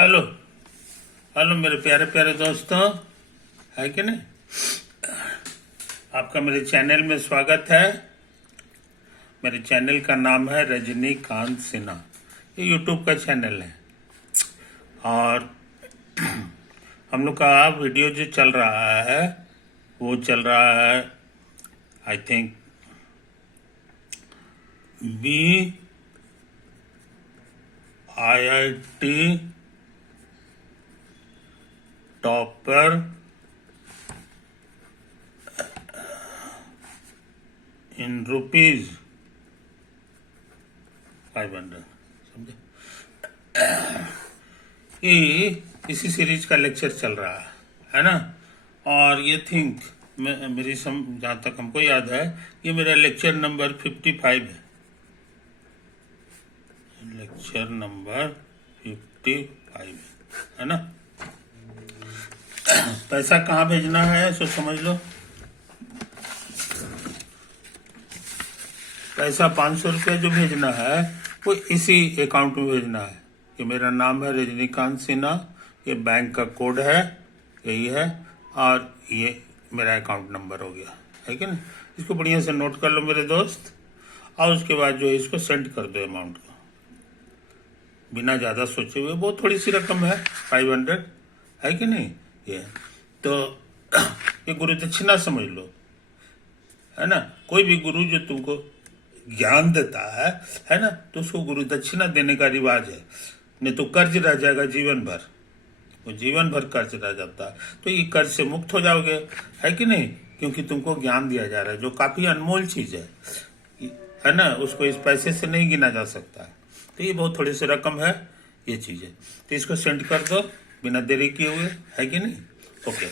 Hello. Hello मेरे प्यारे प्यारे दोस्तों, है कि नहीं? आपका मेरे चैनल में स्वागत है। मेरे चैनल का नाम है रजनीकांत सिन्हा। ये यूट्यूब का चैनल है और हम लोग का वीडियो जो चल रहा है वो चल रहा है I think BIIT topper in rupees 500, समझे? ये इसी सीरीज का लेक्चर चल रहा है ना। और ये थिंक मेरी जहाँ तक हमको याद है ये मेरा लेक्चर नंबर 55 है। लेक्चर नंबर 55 है ना। पैसा कहाँ भेजना है सो समझ लो। पैसा 500 रुपया जो भेजना है वो इसी अकाउंट में भेजना है। ये मेरा नाम है रजनीकांत सिन्हा, ये बैंक का कोड है, यही है, और ये मेरा अकाउंट नंबर हो गया, है कि नहीं? इसको बढ़िया से नोट कर लो मेरे दोस्त, और उसके बाद जो है इसको सेंड कर दो अमाउंट को बिना ज़्यादा सोचे हुए। बहुत थोड़ी सी रकम है, 500, है कि नहीं? ये तो ये गुरु दक्षिणा समझ लो, है ना। कोई भी गुरु जो तुमको ज्ञान देता है ना, तो उसको गुरु दक्षिणा देने का रिवाज है, नहीं तो कर्ज रह जाएगा जीवन भर। वो जीवन भर कर्ज रह जाता है, तो ये कर्ज से मुक्त हो जाओगे, है कि नहीं? क्योंकि तुमको ज्ञान दिया जा रहा है जो काफी अनमोल चीज है ना। उसको इस पैसे से नहीं गिना जा सकता है। तो ये बहुत थोड़ी सी रकम है, ये चीज है। तो इसको सेंड कर दो बिना देरी किए हुए, है कि नहीं? ओके।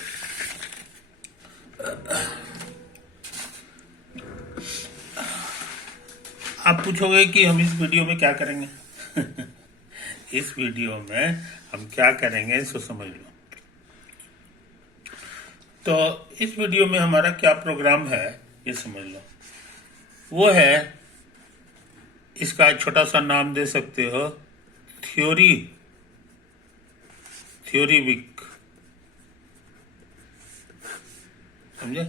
आप पूछोगे कि हम इस वीडियो में क्या करेंगे? इस वीडियो में हम क्या करेंगे सो समझ लो। तो इस वीडियो में हमारा क्या प्रोग्राम है ये समझ लो। वो है, इसका छोटा सा नाम दे सकते हो, थ्योरी वीक, समझे?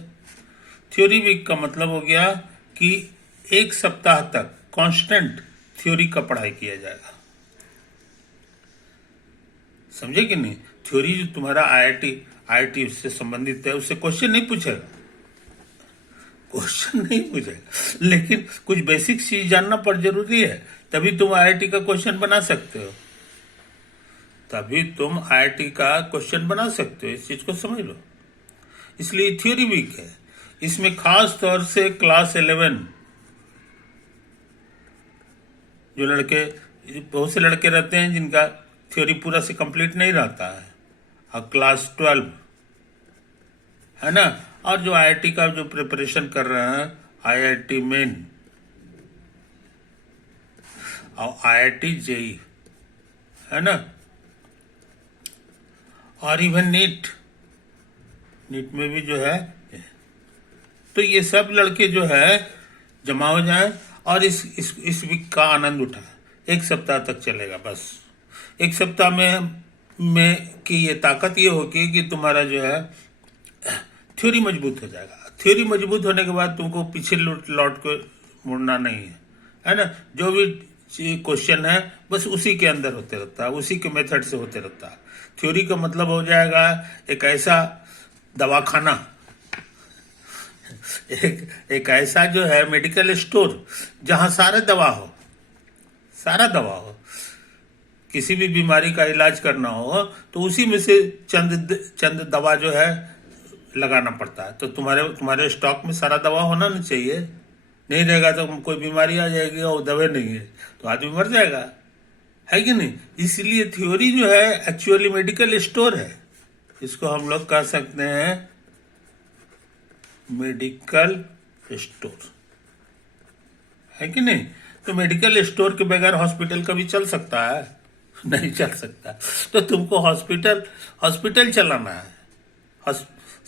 थ्योरी वीक का मतलब हो गया कि एक सप्ताह तक कांस्टेंट थ्योरी का पढ़ाई किया जाएगा, समझे कि नहीं? थ्योरी जो तुम्हारा आईआईटी से संबंधित है उससे क्वेश्चन नहीं पूछेगा, लेकिन कुछ बेसिक चीज जानना पर जरूरी है, तभी तुम आईआईटी का क्वेश्चन बना सकते हो। इस चीज को समझ लो। इसलिए थ्योरी वीक है। इसमें खास तौर से क्लास 11 जो लड़के, बहुत से लड़के रहते हैं जिनका थ्योरी पूरा से कंप्लीट नहीं रहता है, और क्लास 12, है ना। और जो आईआईटी का जो प्रिपरेशन कर रहे हैं, आईआईटी मेन और आईआईटी जेई, है ना, और इवन नीट में भी जो है, तो ये सब लड़के जो है जमा हो जाए और इस वीक का आनंद उठा। एक सप्ताह तक चलेगा बस। एक सप्ताह में की ये ताकत ये होगी कि तुम्हारा जो है थ्योरी मजबूत हो जाएगा। थ्योरी मजबूत होने के बाद तुमको पीछे लौट के मुड़ना नहीं है ना। जो भी क्वेश्चन है बस उसी के अंदर होते रहता है, उसी के मेथड से होते रहता है। थ्योरी का मतलब हो जाएगा एक ऐसा दवाखाना, एक ऐसा जो है मेडिकल स्टोर जहां सारा दवा हो। किसी भी बीमारी का इलाज करना हो तो उसी में से चंद दवा जो है लगाना पड़ता है। तो तुम्हारे स्टॉक में सारा दवा होना नहीं चाहिए। नहीं रहेगा तो कोई बीमारी आ जाएगी और दवा नहीं है तो आदमी मर जाएगा, है कि नहीं? इसलिए थ्योरी जो है एक्चुअली मेडिकल स्टोर है। इसको हम लोग कह सकते हैं मेडिकल स्टोर, है कि नहीं? तो मेडिकल स्टोर के बगैर हॉस्पिटल कभी चल सकता है? नहीं चल सकता। तो तुमको हॉस्पिटल चलाना है,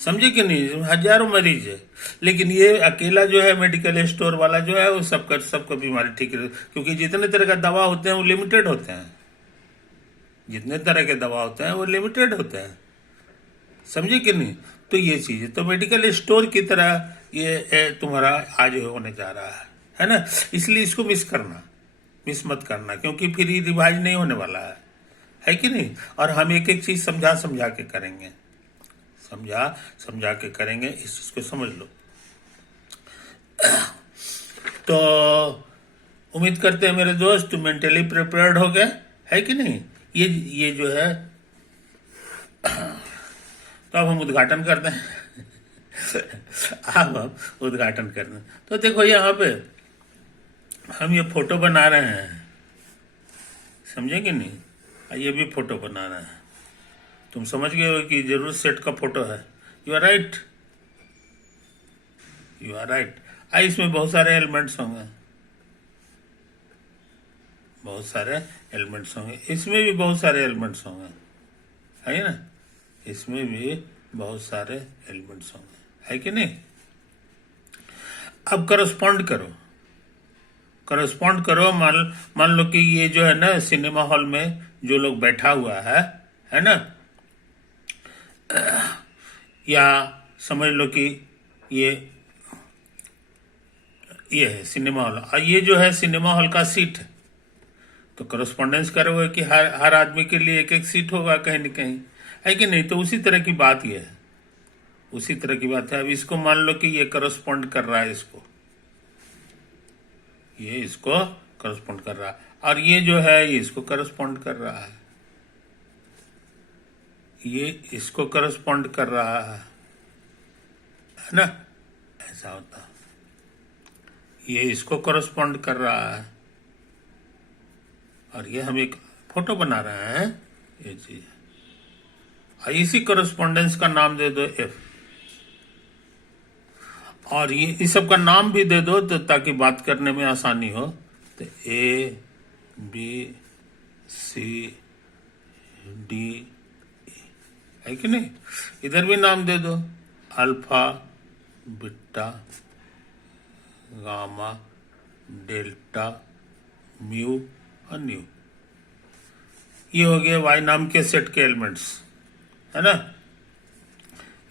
समझे कि नहीं? हजारों मरीज है, लेकिन ये अकेला जो है मेडिकल स्टोर वाला जो है वो सबका बीमारी ठीक है, क्योंकि जितने तरह का दवा होते हैं वो लिमिटेड होते हैं। जितने तरह के दवा होते हैं वो लिमिटेड होते हैं, समझे कि नहीं। तो ये चीज है, तो मेडिकल स्टोर की तरह ये तुम्हारा आज होने जा रहा है ना। इसलिए इसको मिस मत करना, क्योंकि फिर ये रिवाइज नहीं होने वाला है कि नहीं। और हम एक एक चीज समझा समझा के करेंगे, समझा के करेंगे, इस चीज को समझ लो। तो उम्मीद करते हैं मेरे दोस्त तुम मेंटली प्रिपेयर्ड हो गए, है कि नहीं। ये जो है, तो अब हम उद्घाटन करते हैं। अब हम उद्घाटन करते हैं। तो देखो यहाँ पे हम ये फोटो बना रहे हैं, समझे कि नहीं। ये भी फोटो बना रहे हैं, तुम समझ गए हो कि जरूर सेट का फोटो है। You are right, you are right. इसमें बहुत सारे एलिमेंट्स होंगे, बहुत सारे एलिमेंट्स होंगे, इसमें भी बहुत सारे एलिमेंट्स होंगे, है ना। इसमें भी बहुत सारे एलिमेंट्स होंगे, है कि नहीं। अब करस्पॉन्ड करो। मान लो कि ये जो है ना सिनेमा हॉल में जो लोग बैठा हुआ है ना, या समझ लो कि ये है सिनेमा हॉल, और ये जो है सिनेमा हॉल का सीट है। तो करस्पॉन्डेंस करोगे कि हर आदमी के लिए एक एक सीट होगा कहीं न कहीं, है कि नहीं। तो उसी तरह की बात ये है, उसी तरह की बात है। अब इसको मान लो कि ये करस्पॉन्ड कर रहा है इसको, ये इसको करस्पॉन्ड कर रहा है, और ये जो है ये इसको करस्पॉन्ड कर रहा है, ये इसको करस्पॉन्ड कर रहा है ना। ऐसा होता, ये इसको करस्पॉन्ड कर रहा है, और ये हम एक फोटो बना रहे हैं, ये चीज। इसी करस्पॉन्डेंस का नाम दे दो एफ, और ये इस सब का नाम भी दे दो तो ताकि बात करने में आसानी हो। तो ए बी सी डी, है कि नहीं। इधर भी नाम दे दो, alpha beta gamma delta mu और न्यू। ये हो गया वाई नाम के सेट के एलिमेंट्स, है ना।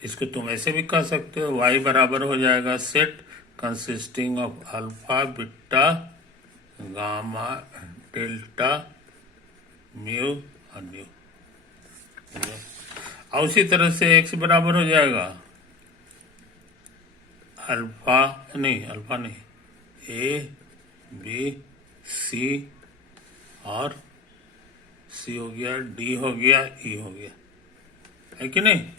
इसको तुम ऐसे भी कह सकते हो, वाई बराबर हो जाएगा set consisting of alpha beta gamma delta mu और न्यू। और उसी तरह से एक्स बराबर हो जाएगा अल्फा नहीं, ए बी सी, और सी हो गया, डी हो गया, ई हो गया, है कि नहीं।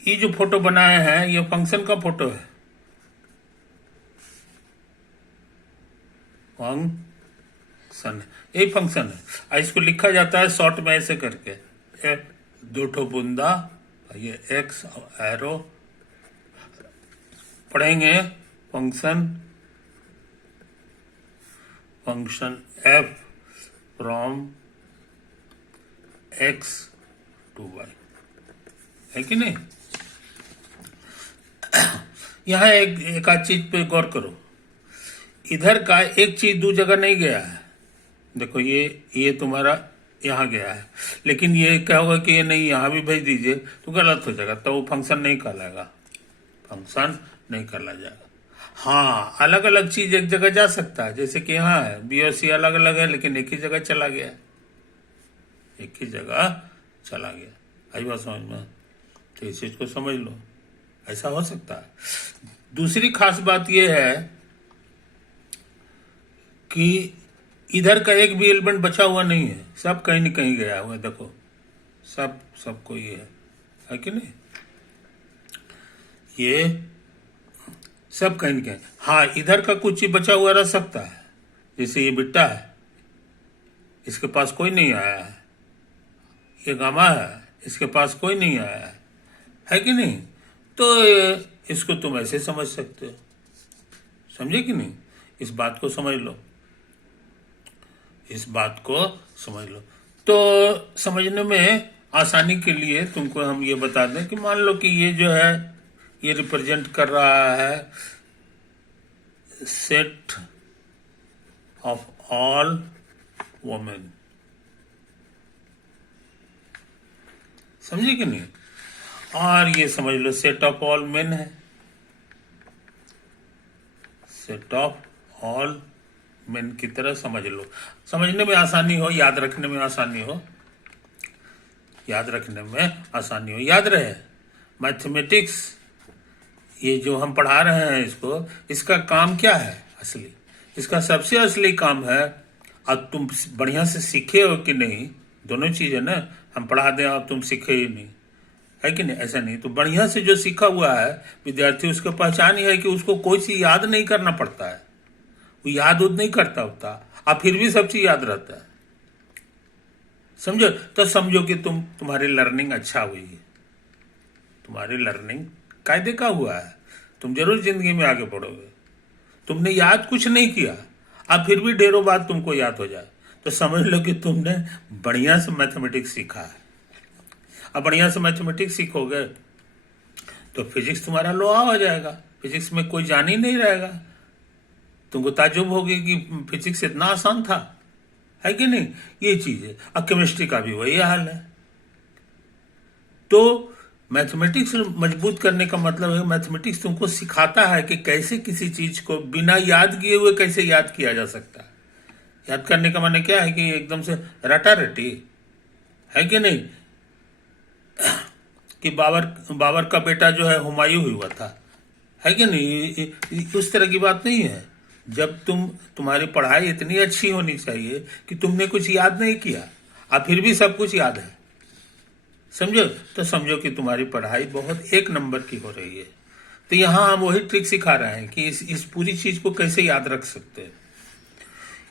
ये जो फोटो बनाए हैं ये फंक्शन का फोटो है, फंक्शन, यही फंक्शन है। इसको लिखा जाता है शॉर्ट में ऐसे करके, दो ठो बूंदा, ये एक्स एरो पढ़ेंगे, function f from x to y, है कि नहीं। यहां एक आध चीज पे गौर करो, इधर का एक चीज दो जगह नहीं गया है। देखो ये तुम्हारा यहाँ गया है, लेकिन ये क्या होगा कि ये नहीं यहाँ भी भेज दीजिए तो गलत हो जाएगा, तो वो फंक्शन नहीं कहलाएगा, फंक्शन नहीं कहला जाएगा। हाँ, अलग अलग चीज एक जगह जा सकता है, जैसे कि यहाँ है बी और सी अलग अलग है लेकिन एक ही जगह चला गया, एक ही जगह चला गया। आई बात समझ में। तो इस चीज को समझ लो, ऐसा हो सकता है। दूसरी खास बात यह है कि इधर का एक भी एलिमेंट बचा हुआ नहीं है, सब कहीं न कहीं गया हुआ है। देखो सबको ये है कि नहीं, ये सब कहीं न कहीं। हाँ, इधर का कुछ ही बचा हुआ रह सकता है, जैसे ये बिट्टा है, इसके पास कोई नहीं आया है, ये गामा है, इसके पास कोई नहीं आया है कि नहीं। तो इसको तुम ऐसे समझ सकते हो, समझे कि नहीं। इस बात को समझ लो, इस बात को समझ लो। तो समझने में आसानी के लिए तुमको हम ये बता दें कि मान लो कि ये जो है ये रिप्रेजेंट कर रहा है सेट ऑफ ऑल वोमेन। समझे कि नहीं? और ये समझ लो सेट ऑफ ऑल मेन है, सेट ऑफ ऑल मेन की तरह समझ लो, समझने में आसानी हो, याद रखने में आसानी हो, याद रखने में आसानी हो। याद रहे मैथमेटिक्स ये जो हम पढ़ा रहे हैं इसको, इसका काम क्या है असली? इसका सबसे असली काम है, अब तुम बढ़िया से सीखे हो कि नहीं, दोनों चीज है ना, हम पढ़ा दें और तुम सीखे ही नहीं, है कि नहीं? ऐसा नहीं, तो बढ़िया से जो सीखा हुआ है विद्यार्थी, उसकी पहचान ही है कि उसको कोई चीज याद नहीं करना पड़ता है, वो याद उद नहीं करता होता, अब फिर भी सब चीज याद रहता है। समझो? तो समझो कि तुम्हारी लर्निंग अच्छा हुई है, तुम्हारी लर्निंग कायदे का हुआ है, तुम जरूर जिंदगी में आगे बढ़ोगे। तुमने याद कुछ नहीं किया, अब फिर भी ढेरों बात तुमको याद हो जाए, तो समझ लो कि तुमने बढ़िया से मैथमेटिक्स सीखा है। अब बढ़िया से मैथमेटिक्स सीखोगे तो फिजिक्स तुम्हारा लोहा हो जाएगा, फिजिक्स में कोई जान ही नहीं रहेगा, तुमको ताज्जुब होगी कि फिजिक्स इतना आसान था, है कि नहीं? ये चीज है। अब केमिस्ट्री का भी वही हाल है। तो मैथमेटिक्स मजबूत करने का मतलब है, मैथमेटिक्स तुमको सिखाता है कि कैसे किसी चीज को बिना याद किए हुए कैसे याद किया जा सकता है। याद करने का माने क्या है कि एकदम से रटा रटी, है कि नहीं? कि बाबर का बेटा जो है हुमायूं हुआ था, है कि नहीं? उस तरह की बात नहीं है। जब तुम्हारी पढ़ाई इतनी अच्छी होनी चाहिए कि तुमने कुछ याद नहीं किया, अब फिर भी सब कुछ याद है, समझो? तो समझो कि तुम्हारी पढ़ाई बहुत एक नंबर की हो रही है। तो यहां हम वही ट्रिक सिखा रहे हैं कि इस पूरी चीज को कैसे याद रख सकते हैं।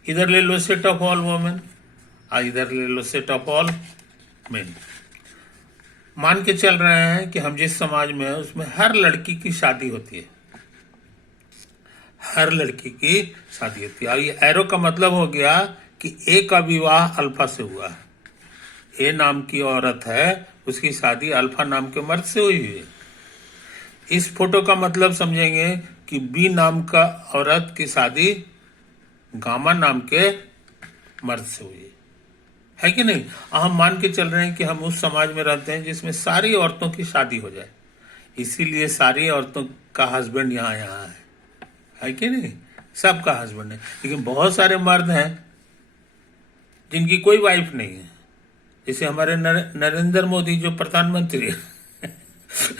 इधर ले लो सेट ऑफ ऑल वोमेन और इधर ले लो सेट ऑफ ऑल मेन। मान के चल रहे हैं कि हम जिस समाज में है उसमें हर लड़की की शादी होती है, हर लड़की की शादी होती है। और ये एरो का मतलब हो गया कि ए का विवाह अल्फा से हुआ है। ए नाम की औरत है, उसकी शादी अल्फा नाम के मर्द से हुई है। इस फोटो का मतलब समझेंगे कि बी नाम का औरत की शादी गामा नाम के मर्द से हुई है कि नहीं? हम मान के चल रहे हैं कि हम उस समाज में रहते हैं जिसमें सारी औरतों की शादी हो जाए, इसीलिए सारी औरतों का हस्बैंड यहाँ यहाँ है कि नहीं? सबका हस्बैंड है। लेकिन बहुत सारे मर्द हैं जिनकी कोई वाइफ नहीं है, जैसे हमारे नरेंद्र मोदी जो प्रधानमंत्री है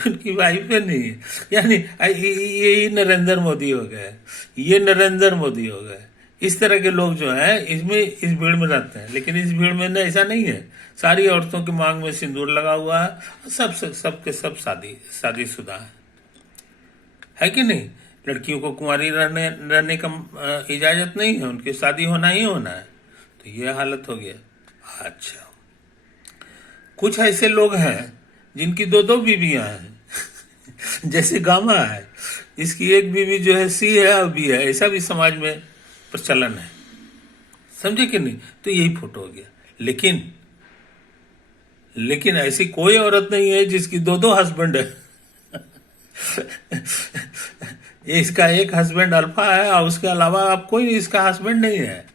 उनकी वाइफ नहीं है, यानी ये नरेंद्र मोदी हो गए, ये नरेंद्र मोदी हो गए। इस तरह के लोग जो हैं इसमें इस भीड़ में रहते हैं, लेकिन इस भीड़ में ना ऐसा नहीं है। सारी औरतों की मांग में सिंदूर लगा हुआ है, सब के सब शादीशुदा है कि नहीं? लड़कियों को कुंवारी रहने का इजाजत नहीं है, उनकी शादी होना ही होना है। तो ये हालत हो गया। अच्छा, कुछ ऐसे लोग हैं जिनकी दो दो बीवियां हैं जैसे गामा है, इसकी एक बीवी जो है सी है और बी है, ऐसा भी समाज में प्रचलन है, समझे कि नहीं? तो यही फोटो हो गया। लेकिन ऐसी कोई औरत नहीं है जिसकी दो दो हस्बैंड है इसका एक हस्बैंड अल्फा है और उसके अलावा अब कोई इसका हस्बैंड नहीं है,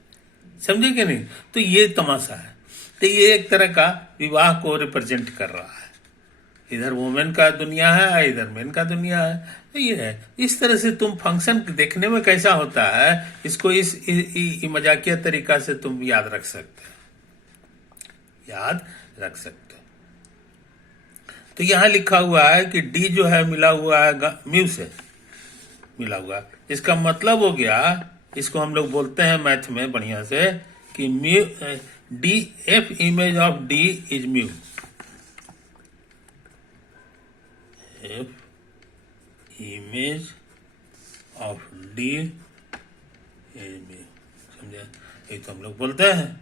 समझे कि नहीं? तो ये तमाशा है। तो ये एक तरह का विवाह को रिप्रेजेंट कर रहा है, इधर वुमेन का दुनिया है, इधर मेन का दुनिया है। तो ये है, इस तरह से तुम फंक्शन देखने में कैसा होता है, इसको इस मजाकिया तरीका से तुम याद रख सकते हो, याद रख सकते हो। तो यहां लिखा हुआ है कि डी जो है मिला हुआ है म्यू से मिला हुआ है, इसका मतलब हो गया, इसको हम लोग बोलते हैं मैथ में बढ़िया से कि mu D F image of D is mu, F image of D is mu, समझे? ये तो हम लोग बोलते हैं।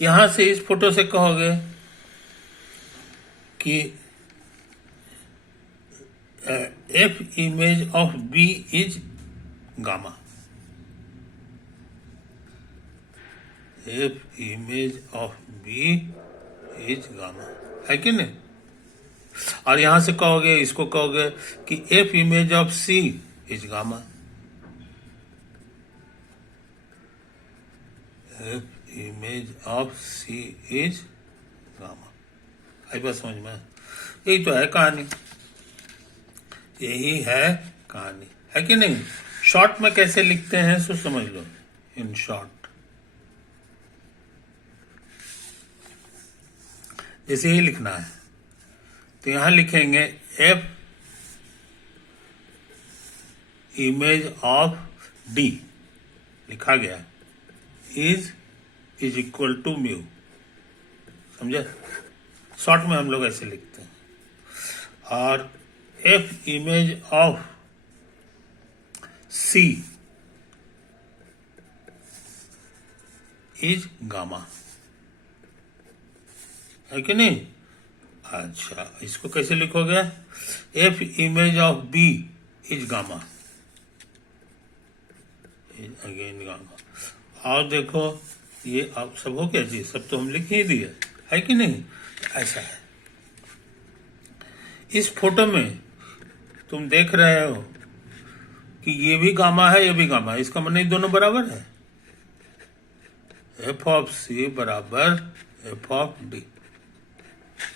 यहां से इस फोटो से कहोगे कि F image of b is gamma, F image of b is gamma, है कि नहीं? और यहां से कहोगे, इसको कहोगे कि F image of C is gamma, F image of C is gamma. आई बात समझ में? यही तो है कहानी, यही है कहानी, है कि नहीं? शॉर्ट में कैसे लिखते हैं सो समझ लो। इन शॉर्ट जैसे ही लिखना है तो यहां लिखेंगे एफ इमेज ऑफ डी, लिखा गया, इज इक्वल टू म्यू। समझे? शॉर्ट में हम लोग ऐसे लिखते हैं। और f image of C is gamma, है कि नहीं? अच्छा, इसको कैसे लिखोगे? F image of b is gamma, again gamma. और देखो ये अब सब हो गया जी, सब तो हम लिख ही दिए, है कि नहीं? ऐसा है। इस फोटो में तुम देख रहे हो कि ये भी गामा है, ये भी गामा है, इसका मतलब दोनों बराबर है। एफ ऑफ सी बराबर एफ ऑफ डी,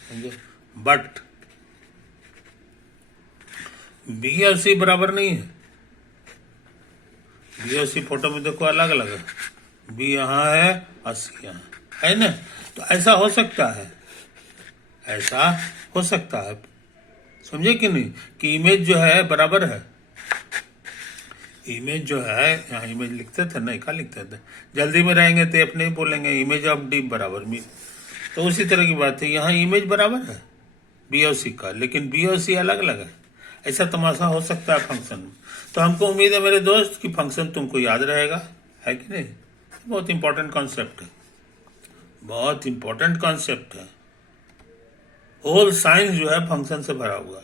समझे? बट बी और सी बराबर नहीं है। बी और सी फोटो में देखो अलग अलग है, बी यहाँ है और सी यहाँ है ना? तो ऐसा हो सकता है, ऐसा हो सकता है, समझे कि नहीं? कि इमेज जो है बराबर है। इमेज जो है, यहाँ इमेज लिखते थे, नहीं क्या लिखते थे, जल्दी में रहेंगे तो अपने ही बोलेंगे इमेज ऑफ डी बराबर मी। तो उसी तरह की बात है, यहाँ इमेज बराबर है बी और सी का, लेकिन बी और सी अलग अलग है। ऐसा तमाशा हो सकता है फंक्शन में। तो हमको उम्मीद है मेरे दोस्त कि फंक्शन तुमको याद रहेगा, है कि नहीं? बहुत इंपॉर्टेंट कॉन्सेप्ट है, बहुत इंपॉर्टेंट कॉन्सेप्ट है। होल साइंस जो है फंक्शन से भरा हुआ,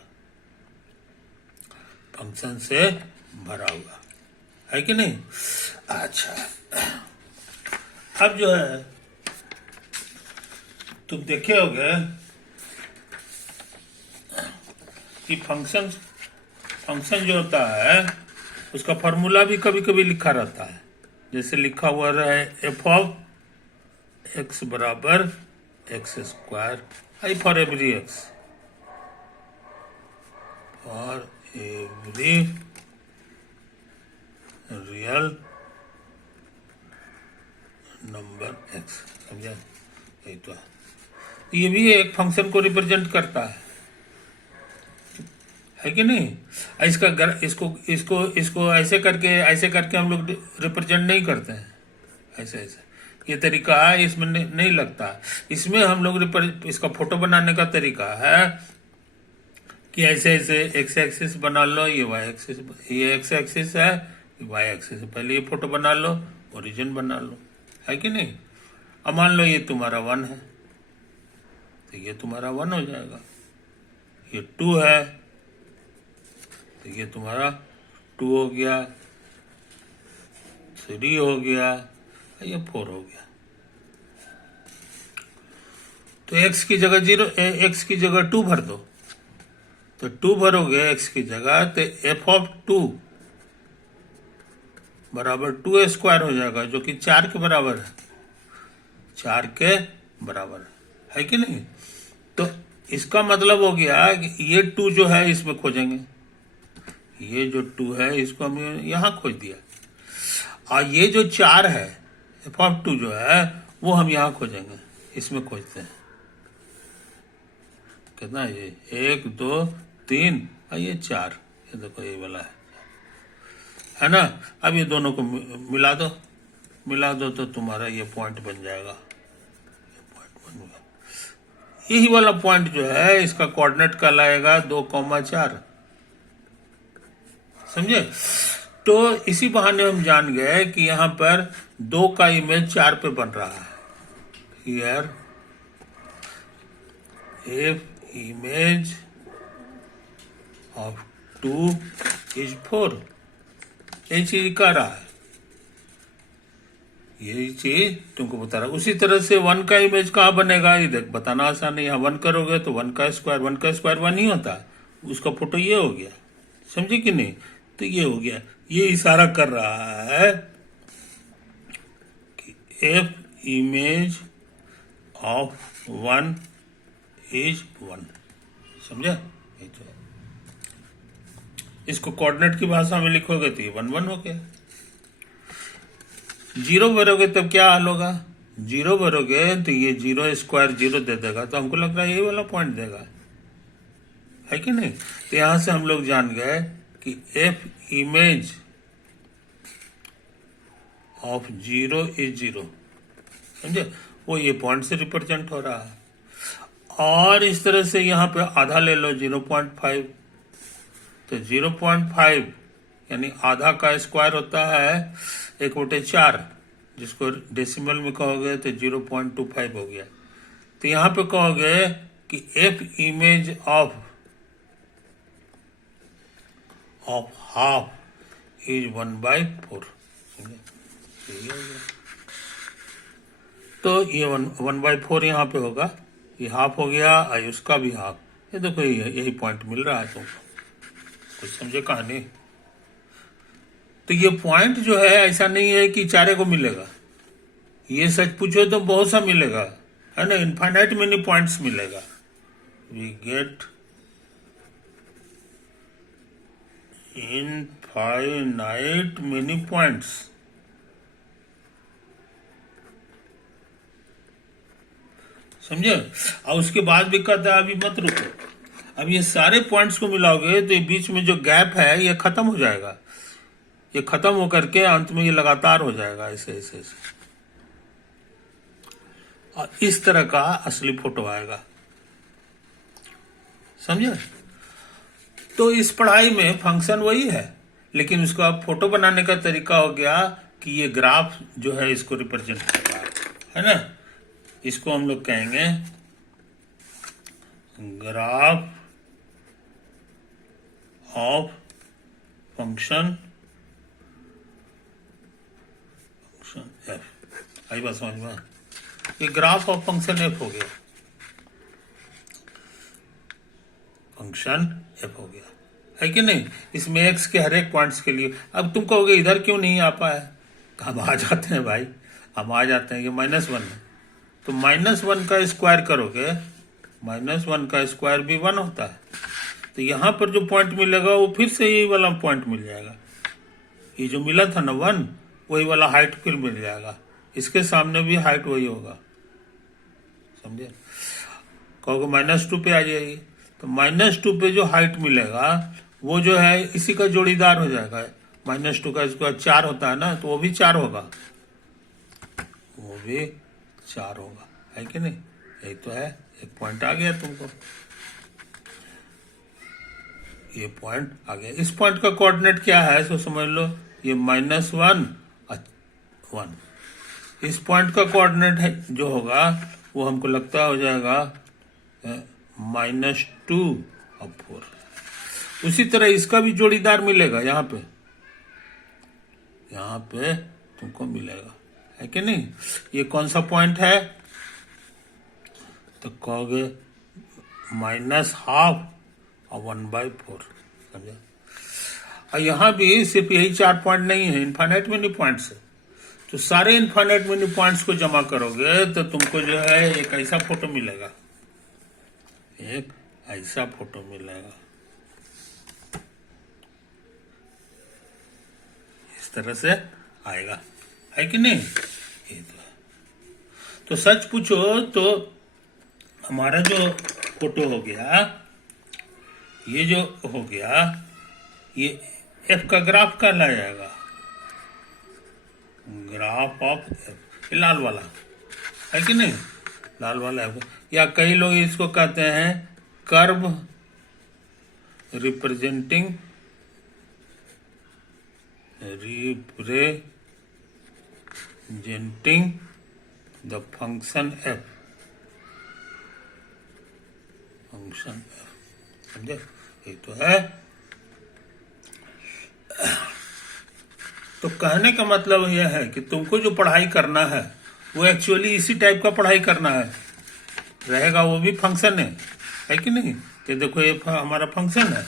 फंक्शन से भरा हुआ, है कि नहीं? अच्छा, अब जो है तुम देखे होगे कि फंक्शन जो होता है उसका फॉर्मूला भी कभी कभी लिखा रहता है। जैसे लिखा हुआ रहे एफ ऑफ एक्स बराबर x square, I for every x, for every real number x. समझा? यही तो है। ये भी एक फंक्शन को रिप्रेजेंट करता है कि नहीं? इसको ऐसे करके हम लोग रिप्रेजेंट नहीं करते हैं, ऐसे ऐसे। ये तरीका है, इसमें नहीं लगता। इसमें हम लोग इसका फोटो बनाने का तरीका है कि ऐसे ऐसे एक्स एक्सिस बना लो, ये वाई एक्सिस, ये एक्स एक्सिस है, वाई एक्सिस। पहले ये फोटो बना लो, ओरिजिन बना लो, है कि नहीं? अब मान लो ये तुम्हारा 1 है तो ये तुम्हारा 1 हो जाएगा। ये 2 है तो ये तुम्हारा 2 हो गया, 3 हो गया, ये 4 हो गया। तो x की जगह 0, x की जगह 2 भर दो, तो 2 भरोगे x की जगह तो f ऑफ 2 बराबर 2 स्क्वायर हो जाएगा, जो कि 4 के बराबर है, 4 के बराबर है कि नहीं? तो इसका मतलब हो गया कि ये 2 जो है इसमें खोजेंगे, ये जो 2 है इसको हम यहां खोज दिया, और ये जो 4 है एफ ऑफ 2 जो है वो हम यहां खोजेंगे, इसमें खोजते हैं। कितना है ये? 1 2 3 और ये 4, ये देखो ये वाला है ना? अब ये दोनों को मिला दो तो तुम्हारा ये पॉइंट बन जाएगा, यही वाला पॉइंट जो है इसका कोऑर्डिनेट कहलाएगा 2,4। समझे? तो इसी बहाने हम जान गए कि यहां पर 2 का इमेज 4 पे बन रहा है। Here if image of 2 is 4, यही चीज कह रहा है, यही चीज तुमको बता रहा है। उसी तरह से 1 का इमेज कहाँ बनेगा, ये देख बताना आसान है। यहाँ 1 करोगे तो 1 का स्क्वायर 1 ही होता है, उसका फोटो ये हो गया। समझे कि नहीं? तो ये हो गया, ये इशारा कर रहा है कि एफ इमेज ऑफ 1 इज 1। समझा? ये तो है। इसको कोऑर्डिनेट की भाषा में लिखोगे तो ये 1 1 हो गया। 0 भरोगे तब क्या हाल होगा? 0 भरोगे तो ये 0 स्क्वायर 0 दे देगा, तो हमको लग रहा है यही वाला पॉइंट देगा, है कि नहीं? तो यहां से हम लोग जान गए कि एफ इमेज ऑफ 0 इज 0। समझे? वो ये पॉइंट से रिप्रेजेंट हो रहा है। और इस तरह से यहां पे आधा ले लो 0.5, तो 0.5 यानी आधा का स्क्वायर होता है 1/4, जिसको डेसिमल में कहोगे तो 0.25 हो गया। तो यहां पे कहोगे कि F image of half is 1/4। सही हो गया। तो ये 1/4 यहाँ पे होगा, ये हाफ हो गया और उसका भी हाफ। ये देखो यही पॉइंट मिल रहा है तुमको। कुछ समझे कहानी? तो ये पॉइंट जो है ऐसा नहीं है कि चारे को मिलेगा, ये सच पूछो तो बहुत सा मिलेगा, है ना? इनफाइनाइट मेनी पॉइंट्स मिलेगा। We get infinite many points. समझे? और उसके बाद भी कहता है अभी मत रुको, अब ये सारे पॉइंट्स को मिलाओगे तो ये बीच में जो गैप है ये खत्म हो जाएगा। ये खत्म होकर के अंत में ये लगातार हो जाएगा, ऐसे ऐसे ऐसे। और इस तरह का असली फोटो आएगा। समझे? तो इस पढ़ाई में फंक्शन वही है, लेकिन उसका फोटो बनाने का तरीका हो गया कि ये ग्राफ जो है इसको रिप्रेजेंट कर रहा है ना? इसको हम लोग कहेंगे ग्राफ ऑफ फंक्शन एफ। आई बात समझ में? ये ग्राफ ऑफ फंक्शन एफ हो गया, फंक्शन एफ हो गया, है कि नहीं? इसमें एक्स के हर एक पॉइंट्स के लिए। अब तुम कहोगे इधर क्यों नहीं आ पाया? हम आ जाते हैं भाई, हम आ जाते हैं। ये -1 है, तो -1 का स्क्वायर करोगे, -1 का स्क्वायर भी 1 होता है। तो यहां पर जो पॉइंट मिलेगा वो फिर से यही वाला पॉइंट मिल जाएगा। ये जो मिला था ना 1, वही वाला हाइट फिर मिल जाएगा। इसके सामने भी हाइट वही होगा। समझे? कहोगे -2 पे आ जाएगी, तो -2 पे जो हाइट मिलेगा वो जो है इसी का जोड़ीदार हो जाएगा। -2 का स्क्वायर 4 होता है ना, तो वो भी 4 होगा, वो भी 4 होगा, है कि नहीं? यही तो है। एक पॉइंट आ गया तुमको, ये पॉइंट आ गया। इस पॉइंट का कोऑर्डिनेट क्या है सो समझ लो, ये -1 1। इस पॉइंट का कोऑर्डिनेट है जो होगा वो हमको लगता हो जाएगा -2 और 4। उसी तरह इसका भी जोड़ीदार मिलेगा, यहाँ पे तुमको मिलेगा, है कि नहीं? ये कौन सा पॉइंट है? तो कहोगे -12 और 1/4। समझा? और यहां भी सिर्फ यही 4 पॉइंट नहीं है, इनफाइनाइट मेनी पॉइंट्स है। तो सारे इनफाइनाइट मेनी पॉइंट्स को जमा करोगे तो तुमको जो है एक ऐसा फोटो मिलेगा, एक ऐसा फोटो मिलेगा। इस तरह से आएगा, है कि नहीं? ये तो सच पूछो तो हमारा जो फोटो हो गया, ये जो हो गया, ये एफ का ग्राफ कहलाया जाएगा, ग्राफ ऑफ एफ। लाल वाला, है कि नहीं? लाल वाला है। या कई लोग इसको कहते हैं curve representing the function F. Function F, समझे? ये तो है। तो कहने का मतलब यह है कि तुमको जो पढ़ाई करना है वो एक्चुअली इसी टाइप का पढ़ाई करना है रहेगा, वो भी फंक्शन है कि नहीं? तो देखो ये हमारा फंक्शन है,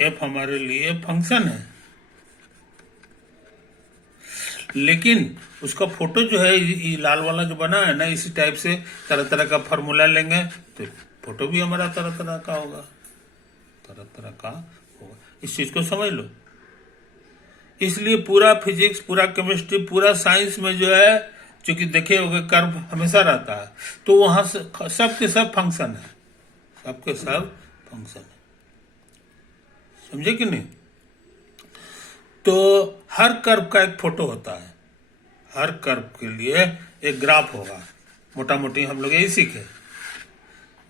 एफ हमारे लिए फंक्शन है। लेकिन उसका फोटो जो है ये लाल वाला जो बना है ना, इसी टाइप से तरह तरह का फार्मूला लेंगे तो फोटो भी हमारा तरह तरह का होगा, तरह तरह का होगा। इस चीज को समझ लो। इसलिए पूरा फिजिक्स, पूरा केमिस्ट्री, पूरा साइंस में जो है, चूंकि देखे होगे कर्व हमेशा रहता है, तो वहां सब के सब फंक्शन है, सबके सब फंक्शन है। समझे कि नहीं? तो हर कर्व का एक फोटो होता है, हर कर्व के लिए एक ग्राफ होगा। मोटा मोटी हम लोग यही सीखे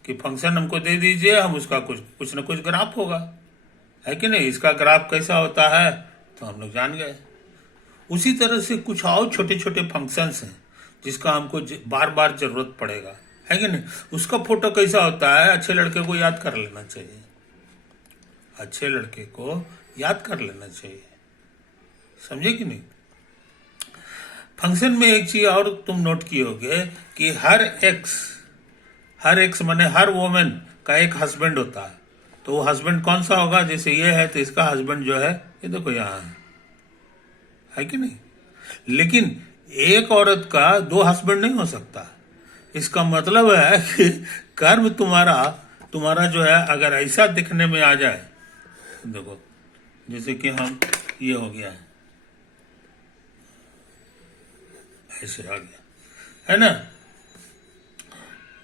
कि फंक्शन हमको दे दीजिए, हम उसका कुछ ना कुछ ग्राफ होगा, है कि नहीं? इसका ग्राफ कैसा होता है तो हम लोग जान गए। उसी तरह से कुछ और छोटे छोटे फंक्शंस हैं जिसका हमको बार बार जरूरत पड़ेगा, है कि नहीं? उसका फोटो कैसा होता है, अच्छे लड़के को याद कर लेना चाहिए, अच्छे लड़के को याद कर लेना चाहिए। समझे कि नहीं? फंक्शन में एक चीज और तुम नोट किए होगे कि हर एक्स माने हर वोमेन का एक हस्बैंड होता है। तो वो हस्बैंड कौन सा होगा? जैसे ये है तो इसका हस्बैंड जो है ये देखो यहाँ है कि नहीं? लेकिन एक औरत का दो हस्बैंड नहीं हो सकता। इसका मतलब है कि कर्म तुम्हारा जो है अगर ऐसा दिखने में आ जाए, देखो जैसे कि हम ये हो गया ऐसे आ गया, है ना?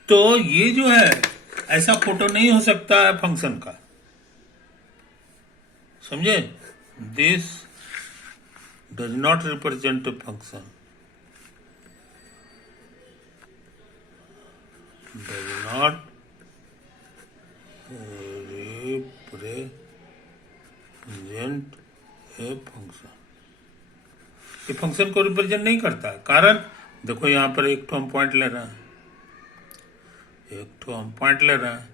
तो ये जो है ऐसा फोटो नहीं हो सकता है फंक्शन का। समझे? This does not represent a function, does not represent a function. ये फंक्शन को रिप्रेजेंट नहीं करता। कारण देखो यहां पर एक ठो हम पॉइंट ले रहे हैं,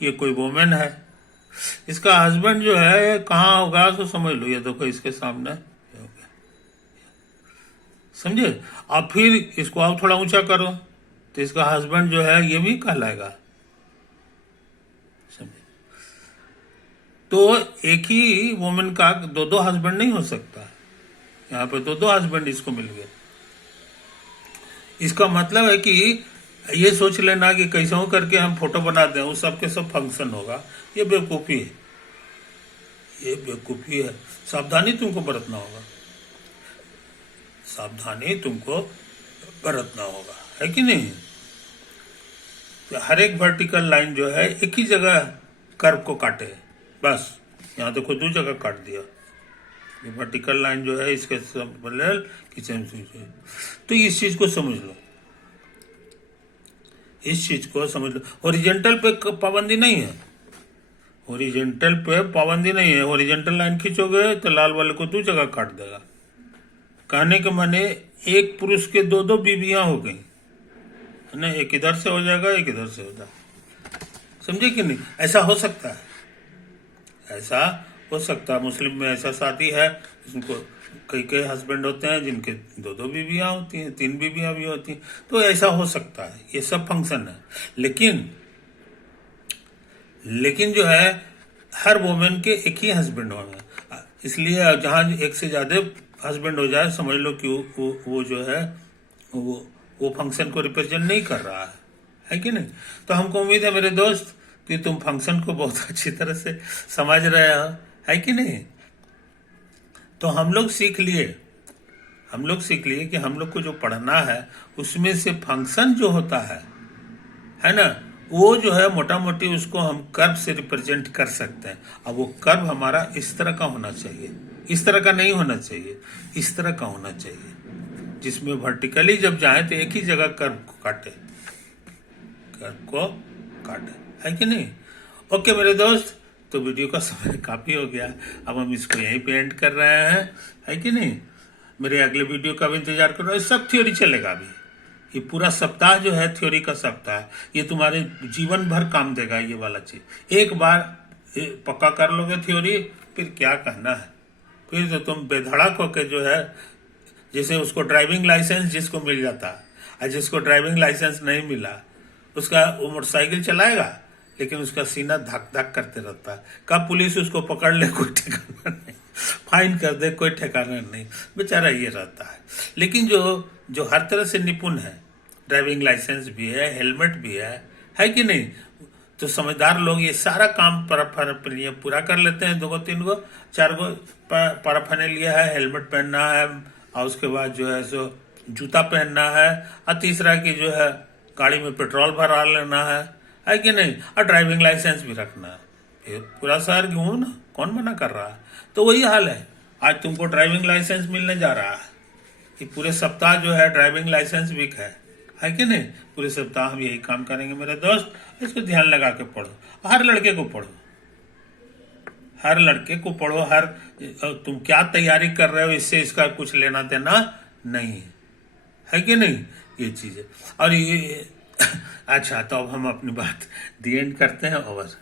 ये कोई वोमेन है, इसका हस्बैंड जो है कहाँ होगा तो समझ लो, ये देखो इसके सामने हो गया। समझे? अब फिर इसको आप थोड़ा ऊंचा करो तो इसका हस्बैंड जो है ये भी कहलाएगा। समझे? तो एक ही वोमेन का दो हस्बैंड नहीं हो सकता। यहाँ पे दो हस्बैंड इसको मिल गए। इसका मतलब है कि ये सोच लेना कि कैसे हो करके हम फोटो बना दें उस सबके सब फंक्शन होगा, ये बेवकूफ़ी है, ये बेवकूफ़ी है। सावधानी तुमको बरतना होगा, सावधानी तुमको बरतना होगा, है कि नहीं? तो हर एक वर्टिकल लाइन जो है एक ही जगह कर्व को काटे, बस यहाँ देखो दो जगह काट दिया। ये वर्टिकल लाइन जो है इसके किचन से, तो इस चीज को समझ लो, इस चीज को समझ लो। हॉरिजॉन्टल पे पाबंदी नहीं है, हॉरिजॉन्टल पे पाबंदी नहीं है। हॉरिजॉन्टल लाइन खींचोगे तो लाल वाले को दो जगह काट देगा। कहने के माने एक पुरुष के दो बीवियां हो गई, है ना? एक इधर से हो जाएगा, एक इधर से हो जाएगा। समझे कि नहीं? ऐसा हो सकता है, ऐसा हो सकता है। मुस्लिम में ऐसा शादी है जिनको कई हस्बैंड होते हैं, जिनके दो बीवियां होती हैं, 3 बीवियां भी होती हैं, तो ऐसा हो सकता है। ये सब फंक्शन है। लेकिन जो है हर वोमेन के एक ही हस्बैंड होंगे। इसलिए जहां एक से ज्यादा हस्बैंड हो जाए समझ लो कि वो जो है वो फंक्शन को रिप्रेजेंट नहीं कर रहा है कि नहीं? तो हमको उम्मीद है मेरे दोस्त कि तुम फंक्शन को बहुत अच्छी तरह से समझ रहे हो, है कि नहीं? तो हम लोग सीख लिए कि हम लोग को जो पढ़ना है उसमें से फंक्शन जो होता है ना, वो जो है मोटा मोटी उसको हम कर्व से रिप्रेजेंट कर सकते हैं। अब वो कर्व हमारा इस तरह का होना चाहिए, इस तरह का नहीं होना चाहिए, इस तरह का होना चाहिए, जिसमें वर्टिकली जब जाए तो एक ही जगह कर्व को काटे, है कि नहीं? ओके मेरे दोस्त, तो वीडियो का समय काफी हो गया, अब हम इसको यहीं पे एंड कर रहे हैं, है कि नहीं? मेरे अगले वीडियो का भी इंतजार करो। सब थ्योरी चलेगा अभी, ये पूरा सप्ताह जो है थ्योरी का सप्ताह, ये तुम्हारे जीवन भर काम देगा। ये वाला चीज एक बार पक्का कर लोगे थ्योरी, फिर क्या कहना है, फिर तो तुम बेधड़क होके जो है, जैसे उसको ड्राइविंग लाइसेंस जिसको मिल जाता और जिसको ड्राइविंग लाइसेंस नहीं मिला, उसका वो मोटरसाइकिल चलाएगा लेकिन उसका सीना धक धक करते रहता है। कब पुलिस उसको पकड़ ले कोई ठिकाना नहीं। फाइन कर दे, कोई ठिकाना नहीं, बेचारा ये रहता है। लेकिन जो जो हर तरह से निपुण है, ड्राइविंग लाइसेंस भी है, हेलमेट भी है कि नहीं, तो समझदार लोग ये सारा काम पैराफर्नालिया पूरा कर लेते हैं। 2 गो 3 गो 4 गो पैराफर्नालिया है, हेलमेट पहनना है, और उसके बाद जो है सो जूता पहनना है, और तीसरा की जो है गाड़ी में पेट्रोल भरा लेना है कि नहीं, और ड्राइविंग लाइसेंस भी रखना है। फिर पूरा शहर घूमो ना, कौन मना कर रहा है। तो वही हाल है, आज तुमको ड्राइविंग लाइसेंस मिलने जा रहा है, कि पूरे सप्ताह जो है ड्राइविंग लाइसेंस वीक है कि नहीं। पूरे सप्ताह हम यही काम करेंगे मेरे दोस्त, इसको ध्यान लगा के पढ़ो, हर लड़के को पढ़ो, हर लड़के को पढ़ो, हर तुम क्या तैयारी कर रहे हो इससे इसका कुछ लेना देना नहीं है कि नहीं, ये चीज है। और ये अच्छा, तो अब हम अपनी बात दी एंड करते हैं, ओवर।